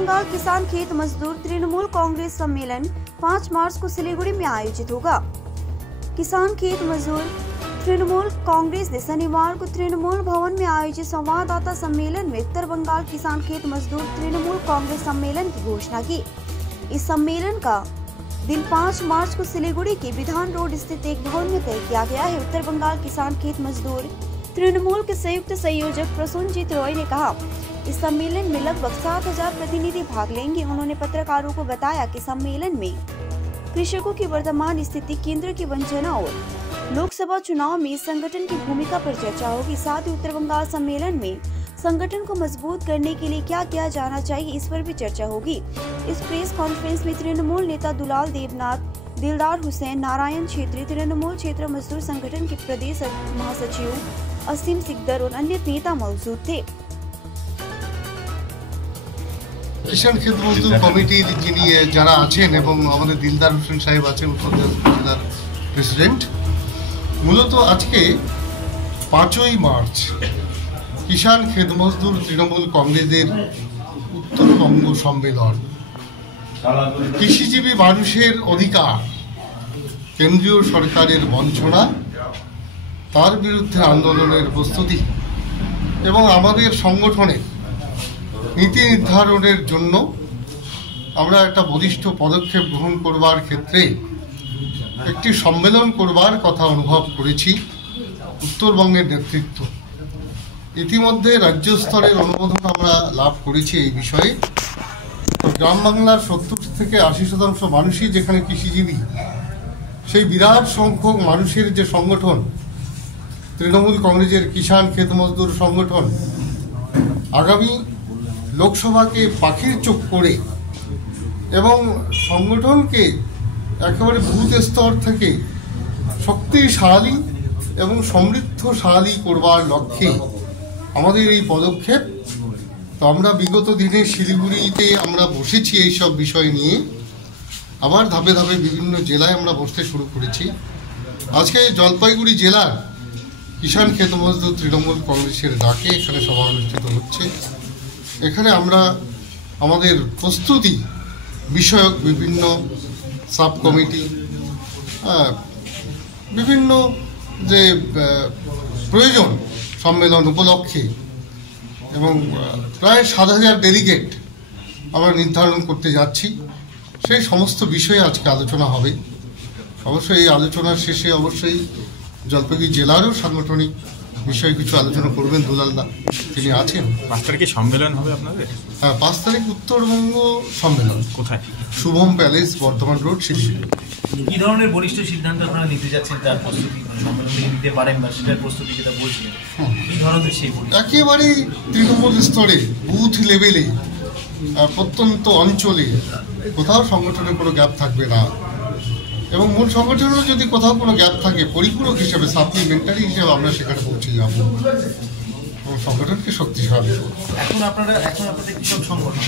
बंगाल किसान खेत मजदूर तृणमूल कांग्रेस सम्मेलन 5 मार्च को सिलीगुड़ी में आयोजित होगा। किसान खेत मजदूर तृणमूल कांग्रेस ने शनिवार को तृणमूल भवन में आयोजित संवाददाता सम्मेलन में उत्तर बंगाल किसान खेत मजदूर तृणमूल कांग्रेस सम्मेलन की घोषणा की। इस सम्मेलन का दिन 5 मार्च को सिलीगुड़ी के विधान रोड स्थित एक भवन में तय किया गया है। उत्तर बंगाल किसान खेत मजदूर तृणमूल के संयुक्त संयोजक प्रसूनजीत रॉय ने कहा, इस सम्मेलन में लगभग 7,000 प्रतिनिधि भाग लेंगे। उन्होंने पत्रकारों को बताया कि सम्मेलन में कृषकों की वर्तमान स्थिति, केंद्र की वंचना और लोकसभा चुनाव में संगठन की भूमिका पर चर्चा होगी। साथ ही उत्तर बंगाल सम्मेलन में संगठन को मजबूत करने के लिए क्या किया जाना चाहिए, इस पर भी चर्चा होगी। इस प्रेस कॉन्फ्रेंस में तृणमूल नेता दुलाल देवनाथ, दिलदार हुसैन, नारायण छेत्री, तृणमूल क्षेत्र मजदूर संगठन के प्रदेश महासचिव असीम सिकदर और अन्य नेता मौजूद थे। किसान खेत मजदूर कमिटिर যিনি যারা আছেন এবং আমাদের দিলদার হোসেন সাহেব আছেন উত্তর জেলার প্রেসিডেন্ট, মূলত আজকে 5ই মার্চ কিষাণ খেত মজদুর তৃণমূল কংগ্রেসের উত্তরবঙ্গ সম্মেলন। কৃষিজীবী মানুষের অধিকার, কেন্দ্রীয় সরকারের বঞ্চনা, তার বিরুদ্ধে আন্দোলনের প্রস্তুতি এবং আমাদের সংগঠনের নীতি নির্ধারণের জন্য আমরা একটা বলিষ্ঠ পদক্ষেপ গ্রহণ করবার ক্ষেত্রে একটি সম্মেলন করবার কথা অনুভব করেছি উত্তরবঙ্গের নেতৃত্ব। ইতিমধ্যে রাজ্য স্তরের অনুমোদন আমরা লাভ করেছি এই বিষয়ে। তো গ্রাম বাংলার 70 থেকে 80% মানুষই যেখানে কৃষিজীবী, সেই বিরাট সংখ্যক মানুষের যে সংগঠন তৃণমূল কংগ্রেসের কিষাণ খেত মজদুর সংগঠন আগামী লোকসভাকে পাখির চোখ করে এবং সংগঠনকে একেবারে বুথ স্তর থেকে শক্তিশালী এবং সমৃদ্ধশালী করবার লক্ষ্যে আমাদের এই পদক্ষেপ। তো আমরা বিগত দিনে শিলিগুড়িতে আমরা বসেছি এই সব বিষয় নিয়ে, আবার ধাপে ধাপে বিভিন্ন জেলায় আমরা বসতে শুরু করেছি। আজকে জলপাইগুড়ি জেলার কিষাণ খেত মজদুর তৃণমূল কংগ্রেসের ডাকে এখানে সভা অনুষ্ঠিত হচ্ছে। এখানে আমরা আমাদের প্রস্তুতি বিষয়ক বিভিন্ন সাব কমিটি, বিভিন্ন যে প্রয়োজন সম্মেলন উপলক্ষে এবং প্রায় 7,000 ডেলিগেট আমরা নির্ধারণ করতে যাচ্ছি। সেই সমস্ত বিষয়ে আজকে আলোচনা হবে। অবশ্যই এই আলোচনার শেষে অবশ্যই জলপাইগুড়ি জেলারও সাংগঠনিক বিষয়ে কিছু আলোচনা করবেন দুলালদা, তিনি আছেন। 5 তারিখে সম্মেলন হবে আপনাদের? হ্যাঁ, 5 তারিখ উত্তরবঙ্গ সম্মেলন। কোথায়? Shubham palace, Bardhaman road, Siliguri. কি ধরনের বলিষ্ঠ সিদ্ধান্ত আপনারা নিতে যাচ্ছেন, তার প্রস্তুতি সম্মেলন থেকে নিতে পারেন বা সেটার প্রস্তুতি যেটা বলছিলেন, কি ধরনের সেই একেবারেই তৃণমূল স্তরে বুথ লেভেলে প্রত্যন্ত অঞ্চলে কোথাও সংগঠনের কোনো গ্যাপ থাকবে না এবং মূল সংগঠনেরও যদি কোথাও কোনো গ্যাপ থাকে পরিপূরক হিসেবে, সাপ্লিমেন্টারি হিসেবে আমরা সেখানে পৌঁছে যাব এবং সংগঠনকে শক্তিশালী। এখন আপনাদের কৃষক সংগঠন